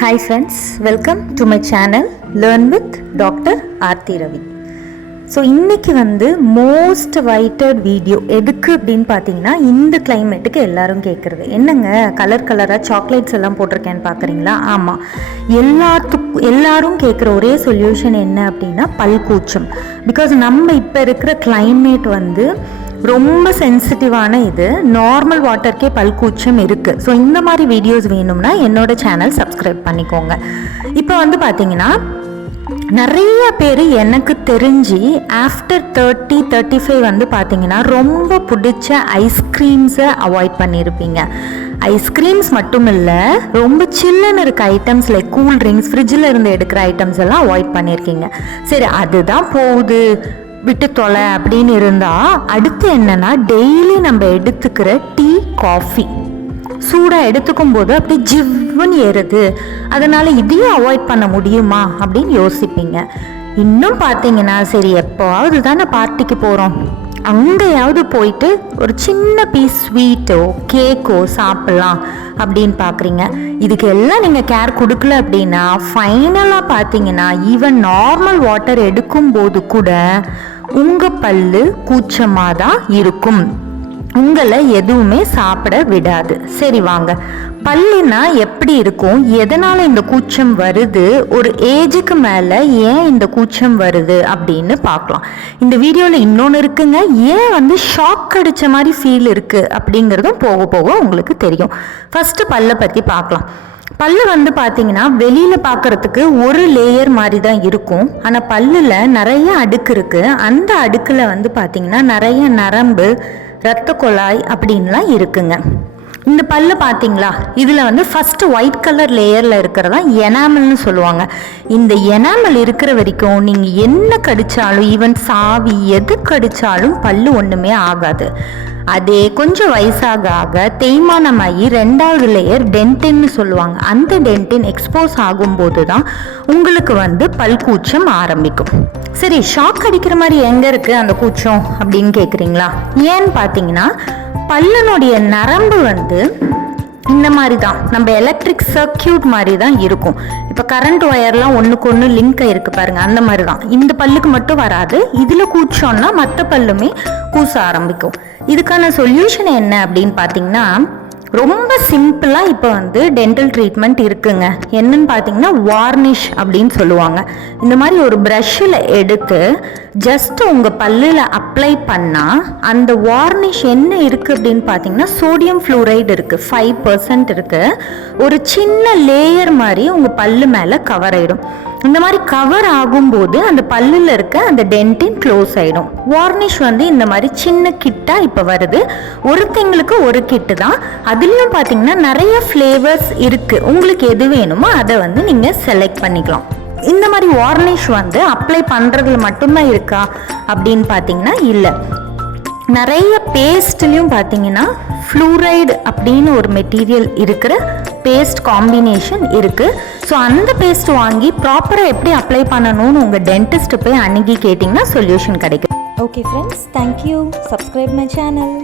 Hi friends, welcome to my channel Learn with Dr. Aarti Ravi. So இன்றைக்கி most weighted video எதுக்கு அப்படின்னு பார்த்தீங்கன்னா, இந்த கிளைமேட்டுக்கு எல்லாரும் கேட்குறது என்னங்க கலர் கலராக சாக்லேட்ஸ் எல்லாம் போட்டிருக்கேன்னு பார்க்குறீங்களா? ஆமாம், எல்லாரும் கேட்குற ஒரே சொல்யூஷன் என்ன அப்படின்னா பல்கூச்சம். பிகாஸ் நம்ம இப்போ இருக்கிற கிளைமேட் ரொம்ப சென்சிட்டிவான இது. நார்மல் வாட்டருக்கே பல்கூச்சம் இருக்குது. ஸோ இந்த மாதிரி வீடியோஸ் வேணும்னா என்னோடய சேனல் சப்ஸ்கிரைப் பண்ணிக்கோங்க. இப்போ பார்த்தீங்கன்னா நிறைய பேர் எனக்கு தெரிஞ்சு ஆஃப்டர் 30-35 பார்த்தீங்கன்னா ரொம்ப பிடிச்ச ஐஸ்கிரீம்ஸை அவாய்ட் பண்ணியிருப்பீங்க. ஐஸ்கிரீம்ஸ் மட்டும் இல்லை, ரொம்ப சில்லுன்னு இருக்க ஐட்டம்ஸ் லைக் கூல் ட்ரிங்க்ஸ், ஃப்ரிட்ஜில் இருந்து எடுக்கிற ஐட்டம்ஸ் எல்லாம் அவாய்ட் பண்ணியிருக்கீங்க. சரி, அதுதான் போகுது விட்டு தொலை அப்படின்னு இருந்தால் அடுத்து என்னென்னா, டெய்லி நம்ம எடுத்துக்கிற டீ காஃபி சூடாக எடுத்துக்கும் போது அப்படி ஜிவ்வுன்னு ஏறுது. அதனால் இதையும் அவாய்ட் பண்ண முடியுமா அப்படின்னு யோசிப்பீங்க. இன்னும் பார்த்தீங்கன்னா, சரி எப்போவாவது தானே பார்ட்டிக்கு போகிறோம், அங்கேயாவது போயிட்டு ஒரு சின்ன பீஸ் ஸ்வீட்டோ கேக்கோ சாப்பிட்லாம் அப்படின்னு பார்க்குறீங்க. இதுக்கு எல்லாம் நீங்கள் கேர் கொடுக்கல அப்படின்னா ஃபைனலாக பார்த்தீங்கன்னா ஈவன் நார்மல் வாட்டர் எடுக்கும்போது கூட உங்கள் பல்லு கூச்சமாக தான் இருக்கும், உங்களை எதுவுமே சாப்பிட விடாது. சரி வாங்க, பல்லுனா எப்படி இருக்கும், எதனால் இந்த கூச்சம் வருது, ஒரு ஏஜுக்கு மேலே ஏன் இந்த கூச்சம் வருது அப்படின்னு பார்க்கலாம். இந்த வீடியோவில் இன்னொன்று இருக்குங்க, ஏன் ஷாக் அடித்த மாதிரி ஃபீல் இருக்குது அப்படிங்கிறதும் போக போக உங்களுக்கு தெரியும். ஃபஸ்ட்டு பல்லை பற்றி பார்க்கலாம். பல்லு பார்த்தீங்கன்னா வெளியில் பார்க்குறதுக்கு ஒரு லேயர் மாதிரி தான் இருக்கும். ஆனால் பல்லில் நிறைய அடுக்கு இருக்குது. அந்த அடுக்கில் பார்த்தீங்கன்னா நிறைய நரம்பு, இரத்த குழாய் அப்படின்லாம் இருக்குங்க. இந்த பல்லு பார்த்தீங்களா, இதில் ஃபஸ்ட்டு ஒயிட் கலர் லேயரில் இருக்கிறதா எனாமல்னு சொல்லுவாங்க. இந்த எனாமல் இருக்கிற வரைக்கும் நீங்கள் என்ன கடித்தாலும், ஈவன் சாவி எது கடித்தாலும் பல்லு ஒன்றுமே ஆகாது. அதே கொஞ்சம் வயசாக ஆக தேய்மானமாகி ரெண்டாவது லேயர் டென்டின்னு சொல்லுவாங்க. அந்த டென்டின் எக்ஸ்போஸ் ஆகும்போது தான் உங்களுக்கு பல்கூச்சம் ஆரம்பிக்கும். சரி, ஷாக் அடிக்கிற மாதிரி எங்கே இருக்குது அந்த கூச்சம் அப்படின்னு கேட்குறீங்களா? ஏன்னு பார்த்தீங்கன்னா, பல்லுனுடைய நரம்பு இந்த மாதிரி தான், நம்ம எலக்ட்ரிக் சர்க்கியூட் மாதிரி தான் இருக்கும். இப்போ கரண்ட் ஒயர்லாம் ஒன்றுக்கு ஒன்று லிங்க் ஆகிருக்கு பாருங்க, அந்த மாதிரி தான். இந்த பல்லுக்கு மட்டும் வராது, இதில் கூச்சோன்னா மற்ற பல்லுமே கூச ஆரம்பிக்கும். இதுக்கான சொல்யூஷன் என்ன அப்படின்னு பார்த்தீங்கன்னா, ரொம்ப சிம்பிளாக இப்போ டென்டல் ட்ரீட்மெண்ட் இருக்குங்க. என்னன்னு பார்த்தீங்கன்னா வார்னிஷ் அப்படின்னு சொல்லுவாங்க. இந்த மாதிரி ஒரு ப்ரஷ்ஷில் எடுத்து ஜஸ்ட் உங்கள் பல்லில் அப்ளை பண்ணால் அந்த வார்னிஷ் என்ன இருக்குது அப்படின்னு பார்த்தீங்கன்னா சோடியம் ஃப்ளூரைடு இருக்குது, 5% இருக்குது. ஒரு சின்ன லேயர் மாதிரி உங்கள் பல்லு மேலே கவர் ஆகிடும். இந்த மாதிரி கவர் ஆகும்போது அந்த பல்லில் இருக்க அந்த டென்டின் க்ளோஸ் ஆகிடும். வார்னிஷ் இந்த மாதிரி சின்ன கிட்டாக இப்போ வருது. ஒருத்தங்களுக்கு ஒரு கிட்டு தான். அதுலேயும் பார்த்தீங்கன்னா நிறைய ஃப்ளேவர்ஸ் இருக்குது. உங்களுக்கு எது வேணுமோ அதை நீங்கள் செலக்ட் பண்ணிக்கலாம். இந்த மாதிரி வார்னிஷ் அப்ளை பண்ணுறதுல மட்டும்தான் இருக்கா அப்படின்னு பார்த்தீங்கன்னா இல்லை. நிறைய பேஸ்ட்லேயும் பார்த்தீங்கன்னா ஃப்ளூரைடு அப்படின்னு ஒரு மெட்டீரியல் இருக்கிற பேஸ்ட் காம்பினேஷன் இருக்குது. ஸோ அந்த பேஸ்ட் வாங்கி ப்ராப்பராக எப்படி அப்ளை பண்ணணும்னு உங்கள் டென்டிஸ்ட்டு போய் அணுகி கேட்டிங்கன்னா சொல்யூஷன் கிடைக்கும். Okay friends, thank you. Subscribe my channel.